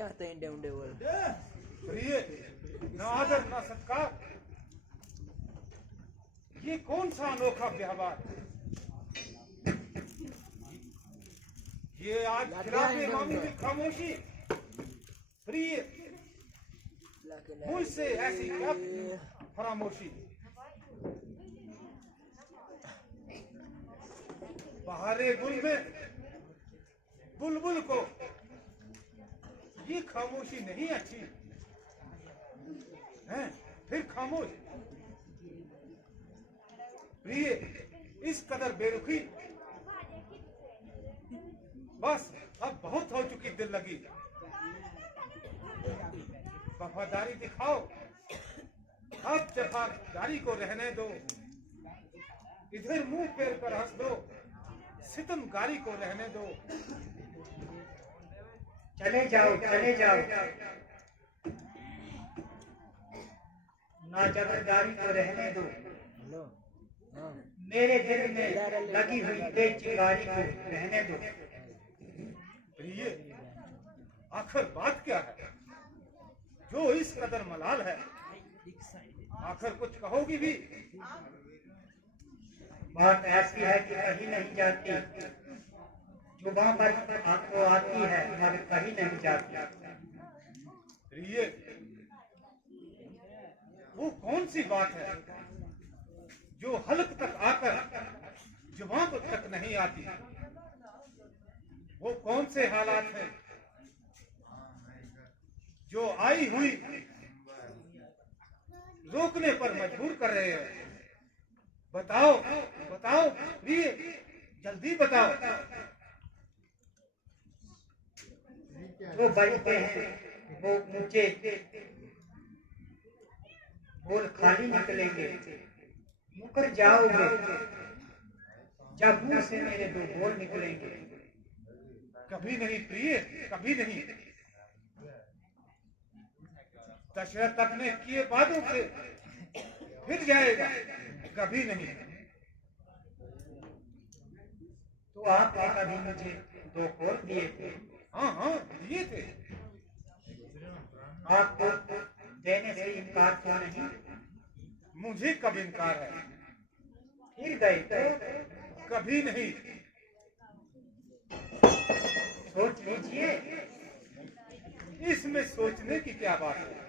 क्या आता है इंडे उंडे बोल प्रिय न आदर न सत्कार, ये कौन सा अनोखा व्यवहार। ये आज खिलाफे मामूली खामोशी। प्रिय मुझसे ऐसी क्या फरामोशी। बहारे गुल में बुलबुल को ये खामोशी नहीं अच्छी है, फिर खामोश। प्रिय इस कदर बेरुखी, बस अब बहुत हो चुकी दिल लगी। वफादारी दिखाओ, अब जफादारी को रहने दो। इधर मुंह फेर कर हंस दो, सितमगारी को रहने दो। चले जाओ चले जाओ, ना जबरदारी को रहने दो। मेरे दिल में लगी हुई बेचिंगारी को रहने दो। प्रिय आखिर बात क्या है जो इस कदर मलाल है। आखिर कुछ कहोगी भी। बात ऐसी है कि कहीं नहीं जाती, जुबान पर आपको आती है मगर कहीं नहीं जाती। प्रिय वो कौन सी बात है जो हल्क तक आकर जुबान तक नहीं आती। वो कौन से हालात हैं जो आई हुई रोकने पर मजबूर कर रहे हैं। बताओ बताओ प्रिय, जल्दी बताओ। वो बढ़ते हैं वो ऊंचे, बोल खाली निकलेंगे। मुकर जाओगे जब मुंह से मेरे दो बोल निकलेंगे। कभी नहीं प्रिय, कभी नहीं। दशरथ अपने किए वादों से फिर जाएगा, कभी नहीं। तो आपने कभी मुझे दो बोल दिए थे। हाँ हाँ दिए थे। आपको देने से इनकार क्यों नहीं। मुझे कब इनकार है। फिर गए तो कभी नहीं। सोच लीजिए। इसमें सोचने की क्या बात है।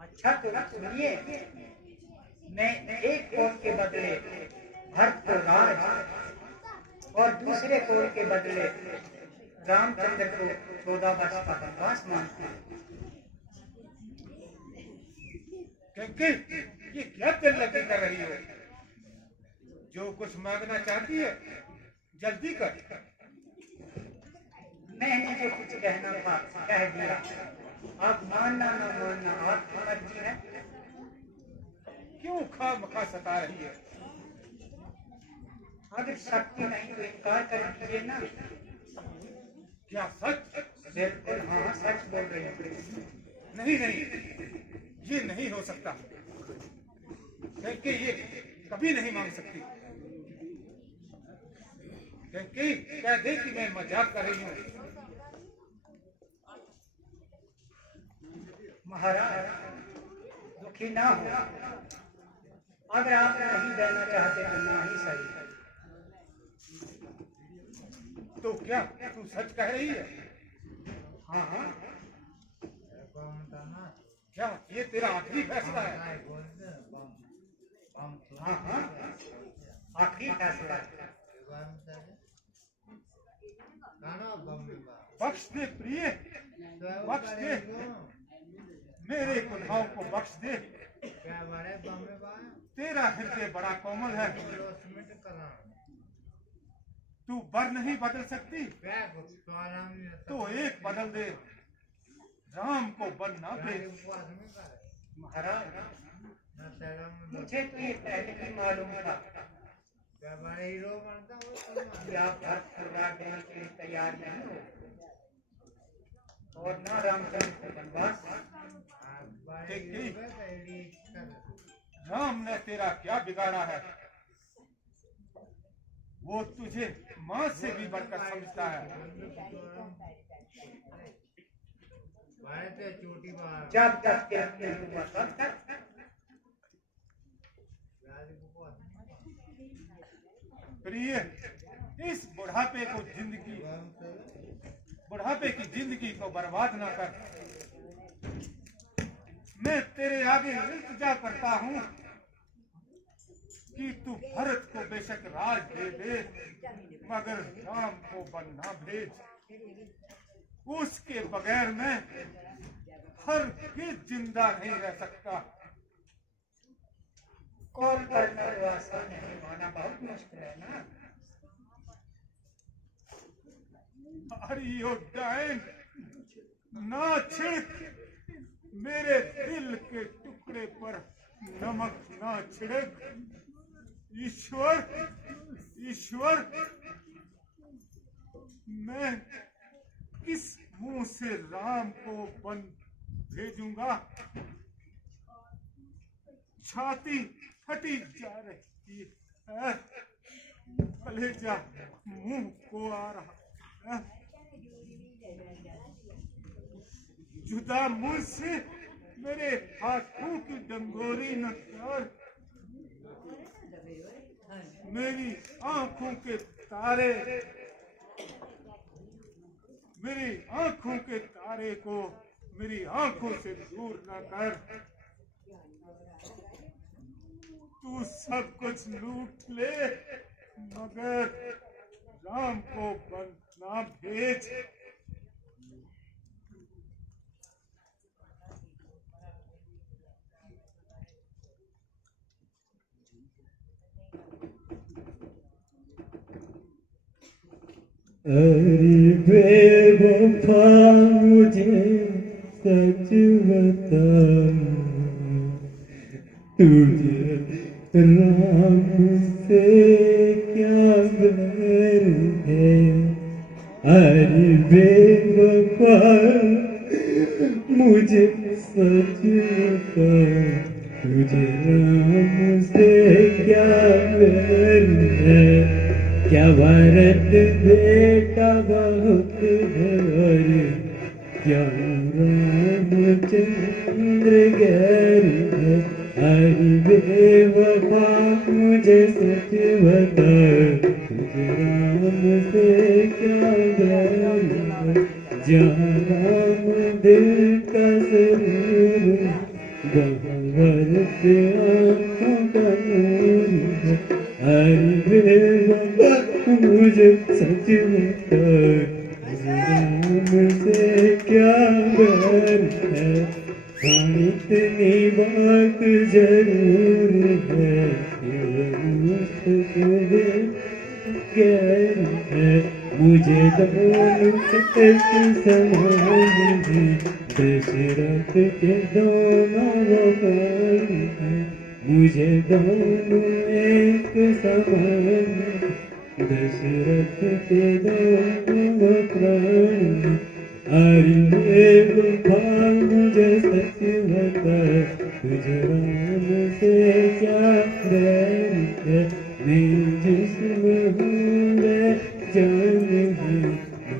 अच्छा तो सुनिए, मैं एक कोल के बदले भरत को राज और दूसरे कोल के बदले रामचंद्र को 14 वर्ष का वनवास मांगता हूँ। क्योंकि ये क्या दिल लगी कर रही हो। जो कुछ मांगना चाहती है जल्दी कर। मैंने जो कुछ कहना था कह दिया। आप मानना न मानना आपकी मर्जी है। क्यों खामखा सता रही है। अगर शक्ति नहीं तो इनकार कर दीजिए ना। क्या सच। बिल्कुल हाँ सच बोल रही हूँ। नहीं नहीं, ये नहीं हो सकता। क्योंकि ये कभी नहीं मांग सकती। क्योंकि कह दे कि मैं मजाक कर रही हूँ। महाराज दुखी ना हो। अगर आप नहीं देना चाहते तो ना ही सही। तो क्या तू सच कह रही है। हाँ हाँ क्या ये तेरा आखिरी फैसला है। हाँ हाँ आखिरी फैसला। बख्श दे प्रिय, बख्श दे। मेरे गुनाहों को बख्श दे। तेरा हृदय बड़ा कोमल है। तू बर नहीं बदल सकती तो एक बदल दे। राम को बर ना भेज। महाराज मुझे तो ये पहले ही मालूम था कि आप भरत को राज देने के लिए तैयार नहीं हो और ना रामचंद्र को वनवास। राम ने तेरा क्या बिगाड़ा है। वो तुझे माँ से भी बढ़कर समझता है। जब तक के अंदर हुआ तब तक प्रिय, इस बुढ़ापे की जिंदगी को बर्बाद ना कर। मैं तेरे आगे इल्तिजा करता हूँ कि तू भरत को बेशक राज दे दे, मगर राम को वन ना भेज। उसके बगैर मैं हरगिज़ जिंदा नहीं रह सकता। कॉल करना तो आसान है, माना बहुत मुश्किल है ना। अरियोडाइन, ना छिड़क, मेरे दिल के टुकड़े पर नमक ना छिड़क। ईश्वर, मैं किस मुंह से राम को वन भेजूंगा? छाती फटी जा रही है, कलेजा मुंह को आ रहा है। जुदा मुझसे मेरे हाथों की डंगोरी न कर। मेरी आंखों के तारे को मेरी आंखों से दूर न कर। तू सब कुछ लूट ले, मगर राम को वन ना भेज। अरे बेवफा मुझे सच बता, तुझे राम से क्या बैर है? अरे बेवफा मुझे सच बता, तुझे राम से क्या बैर है? क्या भरत बेटा बहुत है और क्या रामचंद्र गैर है? अरे बेवफा मुझे सच बता, तुझे राम से क्या बैर है? जहाँ राम दिल का सरूर, वहाँ भरत आँखों का नूर है। अरे बेवफा मुझे सच बता, राम से क्या बैर है? हाँ इतनी बात जरूर है कि तुझे गैर है। मुझे दोनों एक समान है, दशरथ के दोनों प्राण है। मुझे दोनों एक समान है, दशरथ के दोनों प्राण है। अरे बेवफा मुझे सच बता, तुझे राम से क्या बैर है? मैं जिस्म हूँ मैं जान हूँ,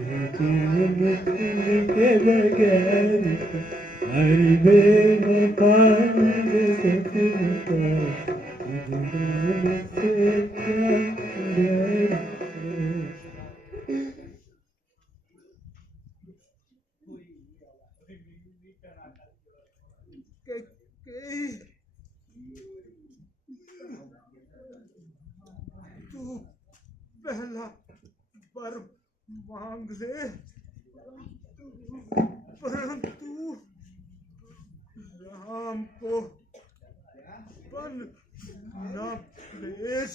मैं जान के बगैर। अरे बेवफा मुझे सच बता, तुझे राम से क्या बैर है? तू पहला वर मांग ले, परंतु राम को वन न भेज।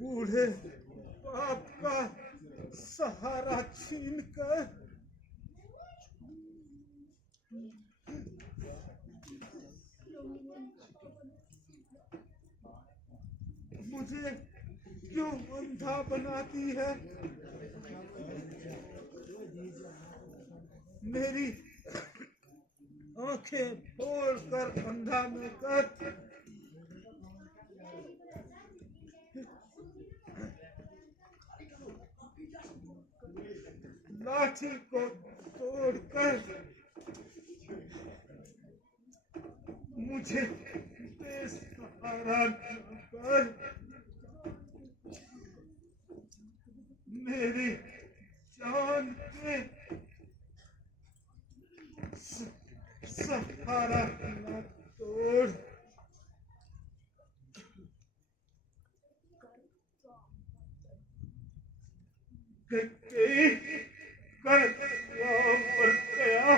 बूढ़े बाप का सहारा छीन कर मुझे क्यों अंधा बनाती है? मेरी आंखें खोल कर अंधा न कर। लाठी को तोड़कर मुझे बेसहारा कर मेरी जान के सहारा न तोड़। कर पर गया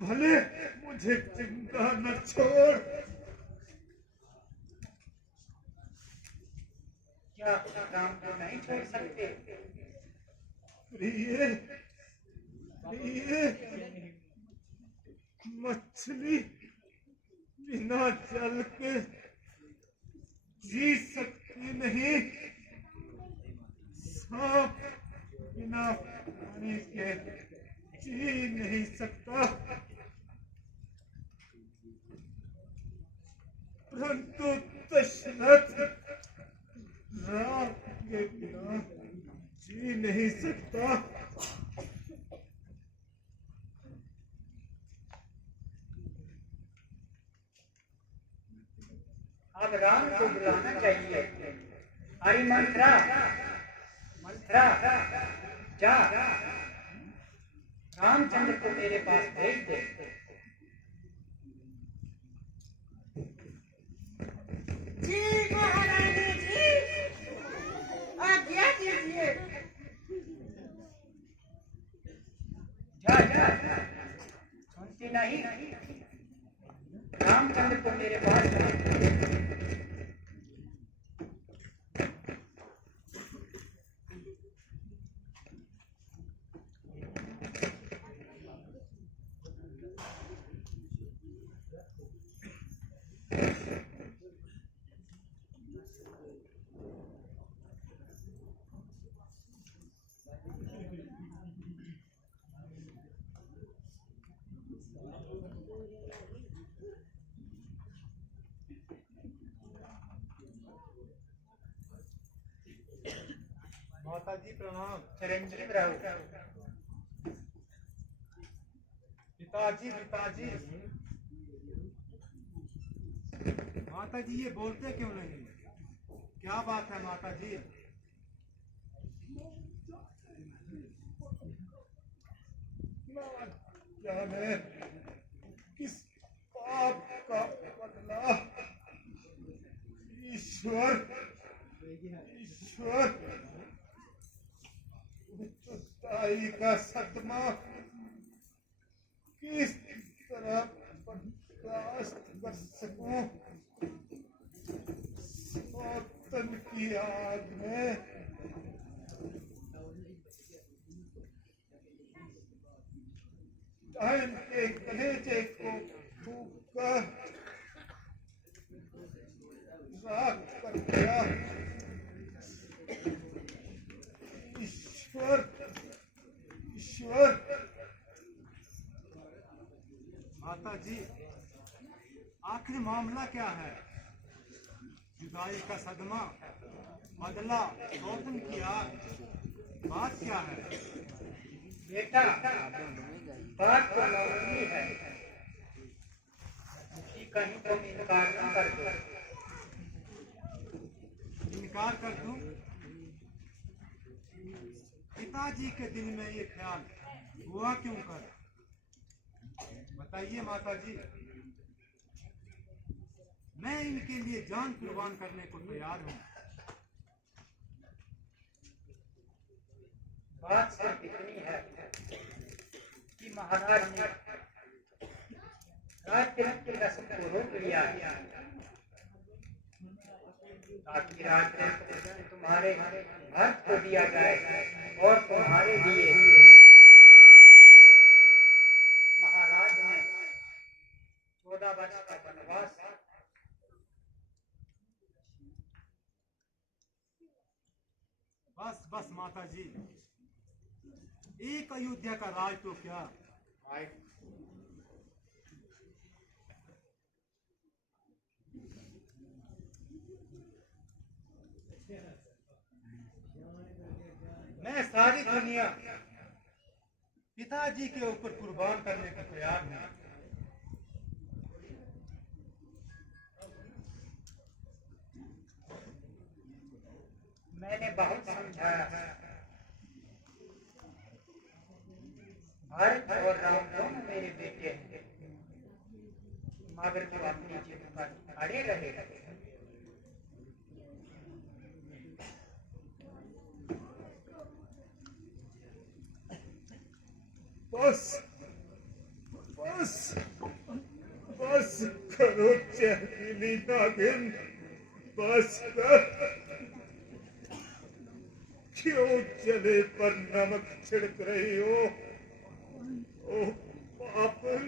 भले मुझे जिंदा न छोड़। क्या राम को नहीं छोड़ सकते? प्रिय प्रिय मछली बिना जल के जी सकती नहीं, सांप बिना पानी के जी नहीं सकता, परंतु दशरथ राम के बिना जी नहीं सकता। अब राम को बुलाना चाहिए। अरे मंत्रा, मंत्रा, जा रामचंद्र को मेरे पास भेज दे। जी महारानी जी, आज्ञा दीजिए। जा जा, सुनती नहीं? रामचंद्र को मेरे पास भेज दे। माता जी प्रणाम। चिरंजीव रहो। पिताजी पिताजी। माता जी ये बोलते क्यों नहीं? क्या बात है माता जी? जाने किस पाप का बदला ईश्वर ईश्वर जुदाई का सदमा किस तरह बर्दाश्त कर सकूं? सौतन की आग में डायन के कलेजे को फूंककर राख कर दिया। ईश्वर ईश्वर। माता जी आखिर मामला क्या है? जुदाई का सदमा, बदला, सौतन की आग, बात क्या है? बेटा, बात तो मामूली है कि कहीं तुम इनकार न कर दो। इनकार कर दूं? पिताजी के दिल में ये ख्याल हुआ क्यों कर? बताइए माता जी। मैं इनके लिए जान कुर्बान करने को तैयार हूं। बात सिर्फ इतनी है कि महाराज ने राजतिलक की रस्म को रोक लिया है ताकि राजतिलक तुम्हारे भक्त को दिया जाए और तुम्हारे लिए महाराज ने 14 वर्ष का वनवास बस बस माता जी, एक अयोध्या का राज तो क्या, मैं सारी दुनिया पिताजी के ऊपर कुर्बान करने को तैयार हूं। मैंने बहुत समझाया, भरत और राम दोनों मेरे बेटे हैं, मगर वो अपनी जिद पर अड़े रहे। बस बस बस करो जहरीली नागिन, बस कर। क्यों जले पर नमक छिड़क रही हो? ओ पापन,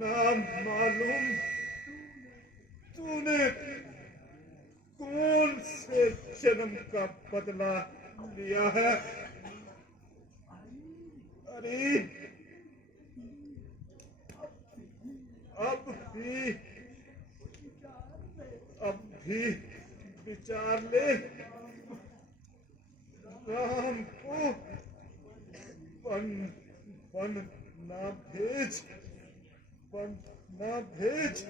नाम मालूम तूने कौन से जन्म का बदला लिया है? अरे अब भी विचार ले। राम को वन ना भेज, वन ना भेज।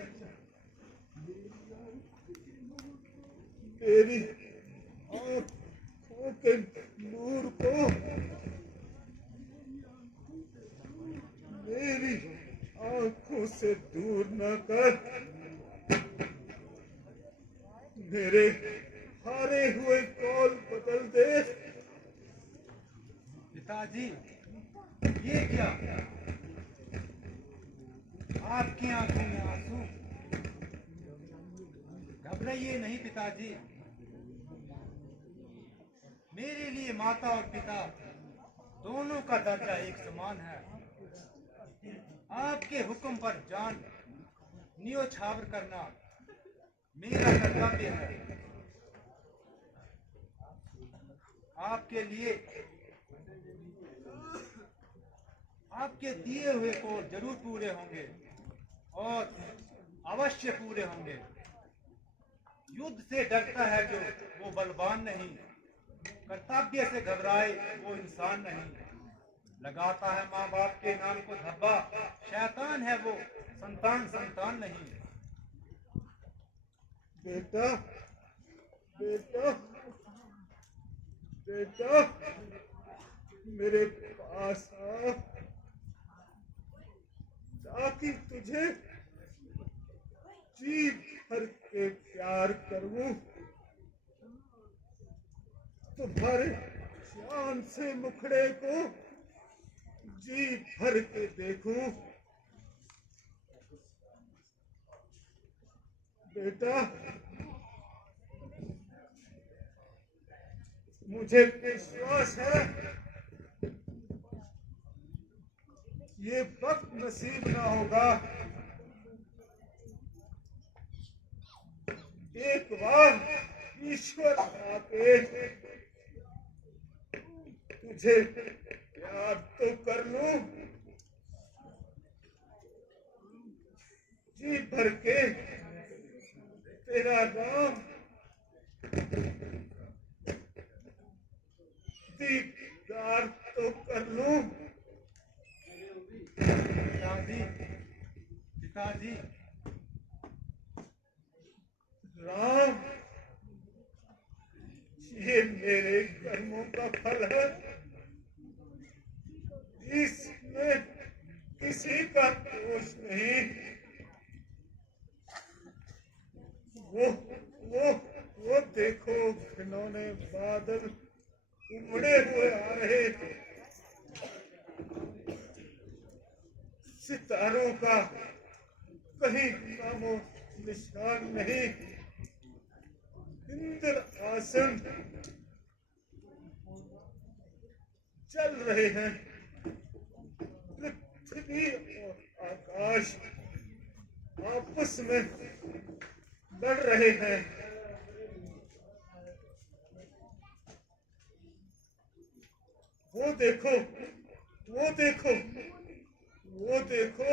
तेरी आंखों के नूर को मेरी आंखों से दूर न कर। मेरे हारे हुए कौल बदल दे। पिताजी, ये क्या? आपकी आंखों में आंसू? घबराइए नहीं पिताजी, मेरे लिए माता और पिता दोनों का दर्जा एक समान है। आपके हुक्म पर जान न्योछावर करना मेरा कर्तव्य है। आपके लिए आपके दिए हुए को जरूर पूरे होंगे और अवश्य पूरे होंगे। युद्ध से डरता है जो वो बलवान नहीं, कर्तव्य से घबराए वो इंसान नहीं। लगाता है माँ बाप के नाम को धब्बा, शैतान है वो, संतान संतान नहीं। बेटा बेटा बेटा, मेरे पास आ, ताकि तुझे जी भर के प्यार करूं, तुम्हारे चांद से मुखड़े को जी भर के देखूं। बेटा, मुझे विश्वास है ये वक्त नसीब ना होगा। एक बार ईश्वर आके तुझे प्यार तो कर लूं, जी भर के तेरा नाम दीदार तो कर लूं। पिताजी, पिताजी, राम, ये मेरे कर्मों का फल है, इसमें किसी का दोष नहीं। वो देखो, खिलौने बादल उमड़े हुए आ रहे, सितारों का कहीं नामो निशान नहीं। इंद्र आसन चल रहे हैं, पृथ्वी और आकाश आपस में लड़ रहे हैं। वो देखो, वो देखो, वो देखो।